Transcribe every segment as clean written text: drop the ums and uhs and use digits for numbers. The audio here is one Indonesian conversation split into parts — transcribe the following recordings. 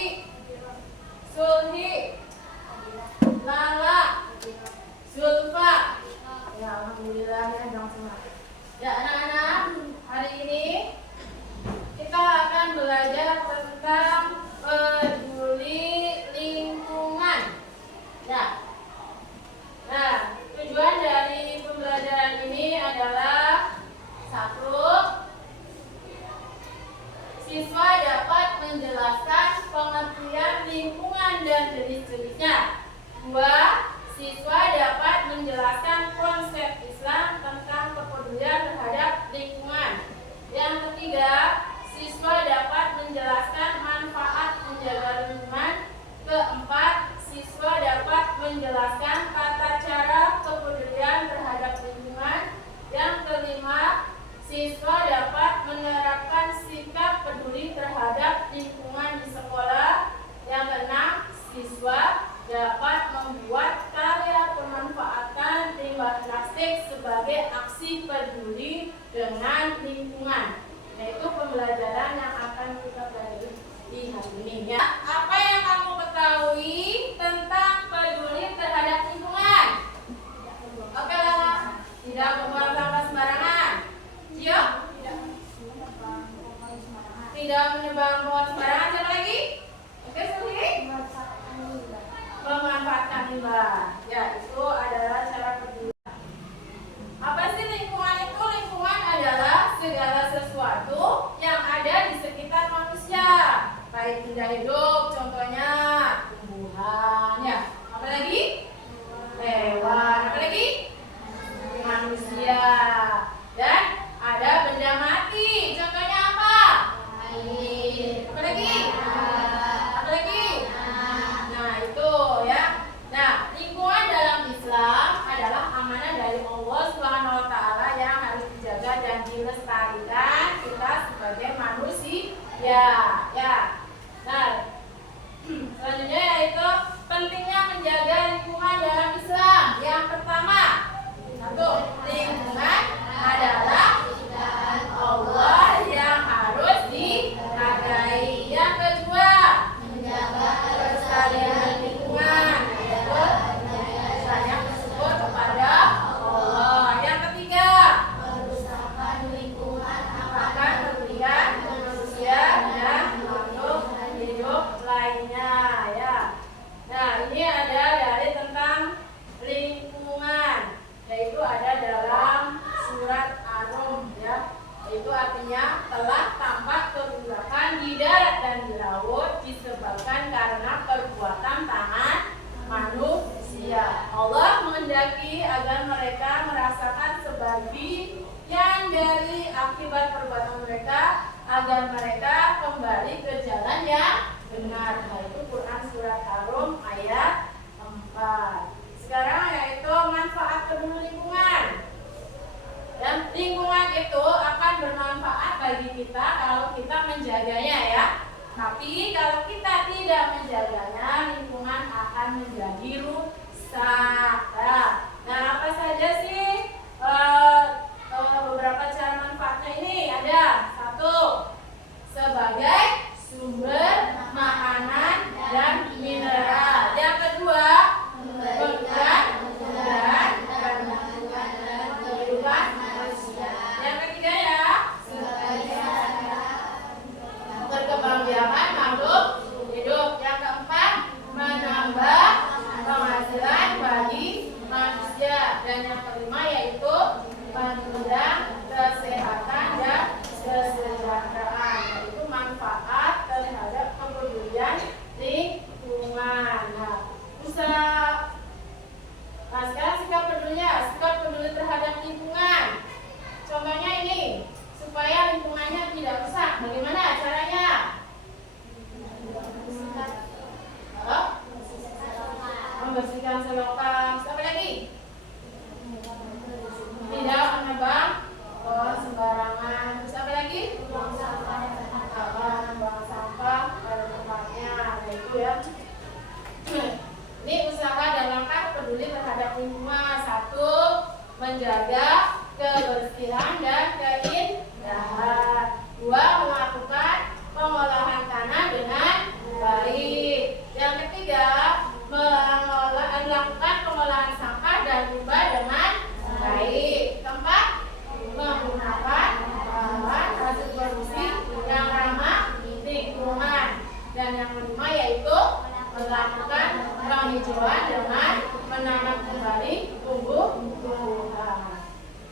lagi? Sulhi, Lala, Zulfa. Ya, alhamdulillah ya, dong semua. Ya, anak-anak, hari ini kita akan belajar tentang peduli lingkungan. Ya. Nah, tujuan dari pembelajaran ini adalah satu, siswa dapat menjelaskan pengertian lingkungan dan jenis-jenisnya. Dua, siswa dapat menjelaskan konsep Islam tentang kepedulian terhadap lingkungan. Yang ketiga, siswa dapat menjelaskan manfaat menjaga lingkungan. Keempat, siswa dapat menjelaskan tata cara kepedulian terhadap lingkungan. Yang kelima, siswa dapat menerapkan sikap peduli terhadap lingkungan di sekolah. Yang keenam, siswa dapat membuat karya pemanfaatan limbah plastik sebagai aksi peduli dengan lingkungan. Yaitu pembelajaran yang akan kita pelajari di hari ini. Ya, apa yang kamu ketahui tentang peduli terhadap lingkungan? Oke lah, tidak membuang sampah sembarangan. Siap? Tidak menyebar pohon sembarangan. Siapa lagi? Oke, Sulhi? Memanfaatkan limbah. Ya, itu adalah cara peduli. Apa sih lingkungan itu? Lingkungan adalah segala sesuatu yang ada di sekitar manusia, baik benda hidup, contohnya tumbuhan, ya. Apa lagi? Hewan. Apa lagi? Manusia. Dan ada benda mati, contohnya apa? Air. Apa lagi? Apa lagi? Nah, itu ya. Nah, lingkungan dalam Islam adalah amanah dari Allah Subhanahu wa taala yang harus dijaga dan dilestarikan kita sebagai manusia. Ya. Nah, selanjutnya yaitu pentingnya menjaga lingkungan dalam Islam. Yang pertama, satu, lingkungan adalah ciptaan Allah yang harus dihargai. Yang kedua, menjaga kelestarian lingkungan, yaitu sayang bersyukur kepada Allah. Yang ketiga, merusakan lingkungan akan merugikan manusia dan makhluk hidup lainnya. Ya. Nah, ini ada dari tentang lingkungan, yaitu ada dalam surat Ar-Rum, ya. Itu artinya telah tampak kerusakan di darat dan di laut disebabkan karena perbuatan tangan manusia. Allah menghendaki agar mereka merasakan sebagian dari akibat perbuatan mereka, agar mereka kembali ke jalan yang benar. Itu Quran surat Ar-Rum ayat 4. Sekarang yaitu manfaat peduli lingkungan. Dan lingkungan itu akan bermanfaat bagi kita kalau kita menjaganya, ya. Tapi kalau kita tidak menjaganya, lingkungan akan menjadi rusak. Nah, apa saja sih beberapa cara manfaatnya ini? Ada satu, sebagai sumber makanan dan mineral. Yang kedua, memberikan kemudahan dan kehidupan manusia. Yang ketiga, ya, perkembangbiakan makhluk hidup. Yang keempat, menambah penghasilan bagi melakukan penghijauan dengan menanam kembali tumbuh-tumbuhan.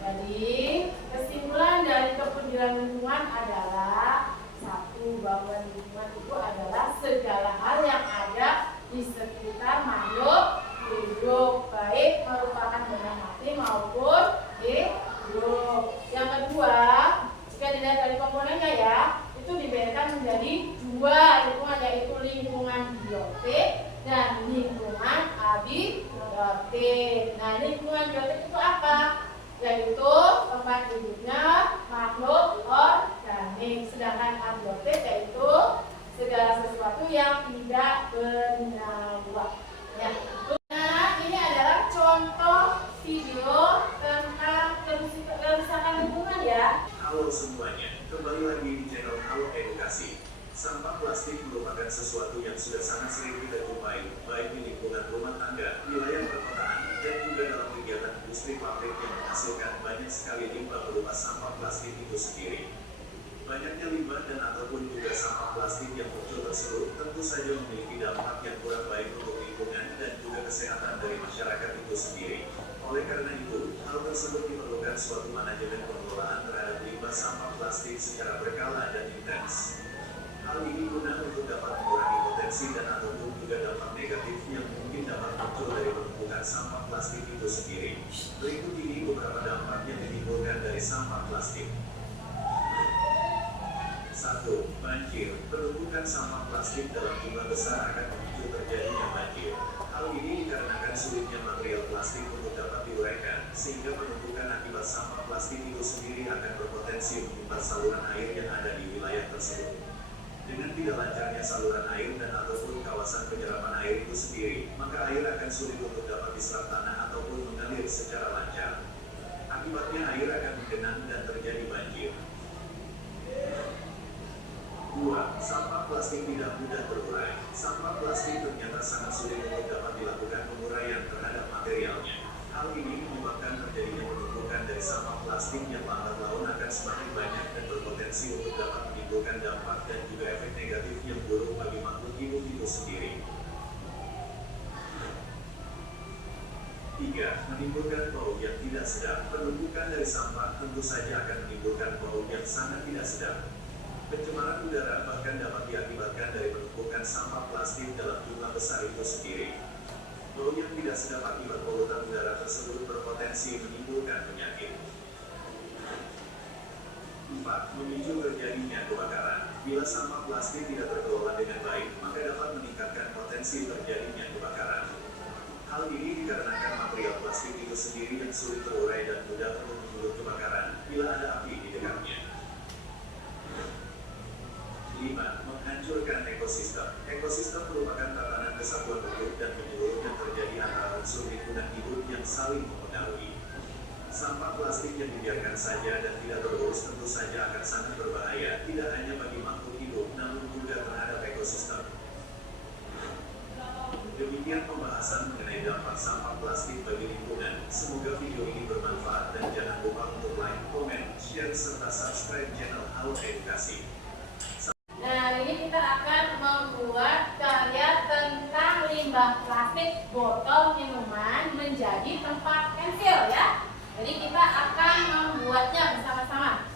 Jadi kesimpulan dari kepedulian lingkungan adalah satu, bahwa lingkungan itu adalah segala hal yang ada di sekitar makhluk hidup, baik merupakan benda mati maupun hidup. Yang kedua, jika dilihat dari komponennya ya, itu dibedakan menjadi dua lingkungan, yaitu lingkungan biotik dan lingkungan abiotik. Nah, lingkungan biotik itu apa? Yaitu tempat hidupnya makhluk organik. Sedangkan abiotik yaitu segala sesuatu yang tidak bernyawa. Ya. Nah, ini adalah contoh video tentang kerusakan lingkungan ya. Halo semuanya, kembali lagi di channel Halo Edukasi. Sampah plastik merupakan sesuatu yang sudah sangat sering kita jumpai, baik di lingkungan rumah tangga, wilayah perkotaan, dan juga dalam kegiatan industri pabrik yang menghasilkan banyak sekali limbah berupa sampah plastik itu sendiri. Banyaknya limbah dan ataupun juga sampah plastik yang muncul tersebut tentu saja memiliki dampak yang kurang baik untuk lingkungan dan juga kesehatan dari masyarakat itu sendiri. Oleh karena itu, hal tersebut diperlukan suatu manajemen pengelolaan terhadap limbah sampah plastik secara berkala dan intens. Hal ini guna untuk dapat mengurangi potensi dan ataupun juga dampak negatif yang mungkin dapat muncul dari penumpukan sampah plastik itu sendiri. Berikut ini beberapa dampak yang ditimbulkan dari sampah plastik. 1. Banjir. Penumpukan sampah plastik dalam jumlah besar akan memicu terjadinya banjir. Hal ini dikarenakan sulitnya material plastik untuk dapat diuraikan, sehingga penumpukan akibat sampah plastik itu sendiri akan berpotensi menyumbat saluran air yang ada di wilayah tersebut. Dengan tidak lancarnya saluran air dan ataupun kawasan penyerapan air itu sendiri, maka air akan sulit untuk dapat diserap tanah ataupun mengalir secara lancar. Akibatnya air akan menggenang dan terjadi banjir. 2. Sampah plastik tidak mudah terurai. Sampah plastik ternyata sangat sulit untuk dapat dilakukan penguraian terhadap materialnya. Hal ini menyebabkan terjadinya penumpukan dari sampah plastik yang lambat laun akan semakin banyak dan berpotensi untuk dapat menimbulkan dampak dan juga efek negatif yang buruk bagi makhluk hidup itu sendiri. 3. Menimbulkan bau yang tidak sedap. Penumpukan dari sampah tentu saja akan menimbulkan bau yang sangat tidak sedap. Pencemaran udara bahkan dapat diakibatkan dari penumpukan sampah plastik dalam jumlah besar itu sendiri. Bau yang tidak sedap akibat polutan udara tersebut berpotensi menimbulkan penyakit. 4. Memicu terjadinya kebakaran. Bila sampah plastik tidak terkelola dengan baik, maka dapat meningkatkan potensi terjadinya kebakaran. Hal ini dikarenakan material plastik itu sendiri yang sulit terurai dan mudah untuk menyulut kebakaran bila ada api di dekatnya. 5. Menghancurkan ekosistem. Ekosistem merupakan tatanan kesatuan hidup dan menyeluruh yang terjadi antara unsur lingkungan hidup yang saling mempengaruhi. Sampah plastik yang dibiarkan saja dan tidak terurus tentu saja akan sangat berbahaya, tidak hanya bagi makhluk hidup, namun juga terhadap ekosistem. Demikian pembahasan mengenai dampak sampah plastik bagi lingkungan. Semoga video ini bermanfaat dan jangan lupa untuk like, komen, share, serta subscribe channel Halo Edukasi. Nah, hari ini kita akan membuat karya tentang limbah plastik botol minuman menjadi tempat pensil ya. Jadi kita akan membuatnya bersama-sama.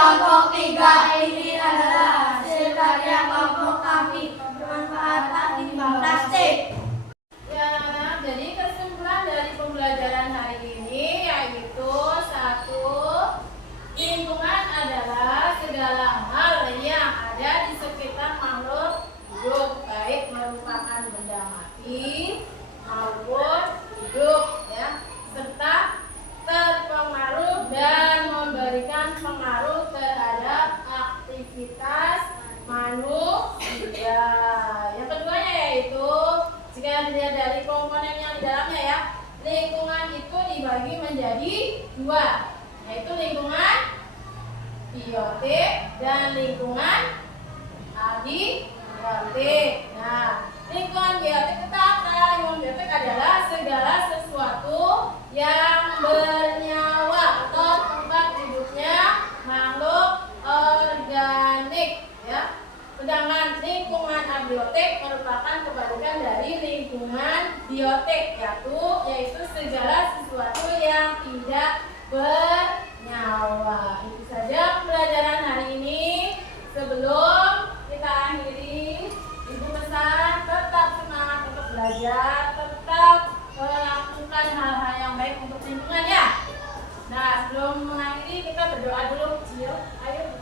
kelompok 3 ini adalah hasil karya kelompok kami pemanfaatan limbah plastik. Ya, jadi kesimpulan dari pembelajaran hari ini yaitu 1. Lingkungan adalah segala hal yang ada di sekitar makhluk hidup, baik merupakan benda mati maupun hidup, ya, serta terpengaruh dan memberikan pengaruh terhadap aktivitas manusia. Yang keduanya yaitu jika dilihat dari komponen yang di dalamnya, ya, lingkungan itu dibagi menjadi 2, yaitu lingkungan biotik dan lingkungan abiotik. Nah, lingkungan biotik lingkungan biotik adalah segala sesuatu yang bernyawa atau tempat hidupnya makhluk organik, ya. Sedangkan lingkungan abiotik merupakan kebalikan dari lingkungan biotik, yaitu segala sesuatu yang tidak bernyawa. Itu saja pembelajaran hari ini. Sebelum kita akhiri, Ibu pesan tetap semangat untuk belajar, tetap melakukan hal-hal yang baik untuk lingkungan, ya. Nah, sebelum mengakhiri kita berdoa dulu, Cil. Ayo.